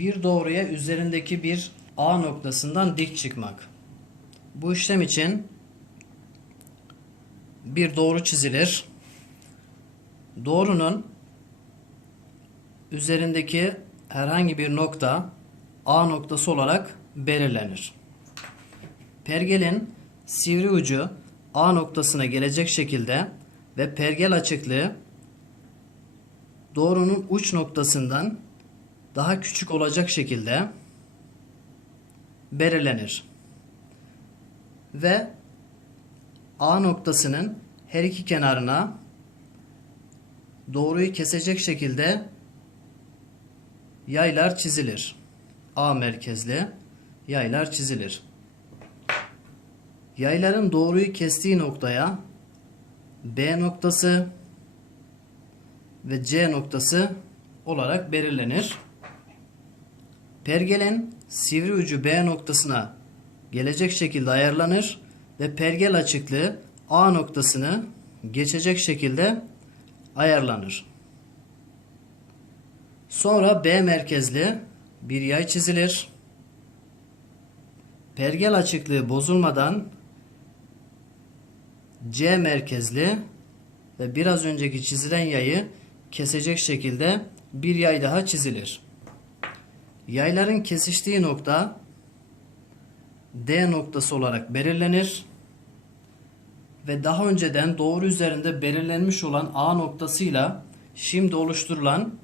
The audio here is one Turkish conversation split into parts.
Bir doğruya üzerindeki bir A noktasından dik çıkmak. Bu işlem için bir doğru çizilir. Doğrunun üzerindeki herhangi bir nokta A noktası olarak belirlenir. Pergelin sivri ucu A noktasına gelecek şekilde ve pergel açıklığı doğrunun uç noktasından daha küçük olacak şekilde belirlenir. Ve A noktasının her iki kenarına doğruyu kesecek şekilde yaylar çizilir. A merkezli yaylar çizilir. Yayların doğruyu kestiği noktaya B noktası ve C noktası olarak belirlenir. Pergelin sivri ucu B noktasına gelecek şekilde ayarlanır ve pergel açıklığı A noktasını geçecek şekilde ayarlanır. Sonra B merkezli bir yay çizilir. Pergel açıklığı bozulmadan C merkezli ve biraz önceki çizilen yayı kesecek şekilde bir yay daha çizilir. Yayların kesiştiği nokta D noktası olarak belirlenir ve daha önceden doğru üzerinde belirlenmiş olan A noktasıyla şimdi oluşturulan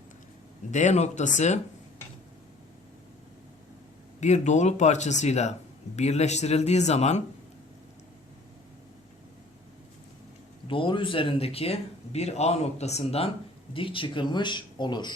D noktası bir doğru parçasıyla birleştirildiği zaman doğru üzerindeki bir A noktasından dik çıkılmış olur.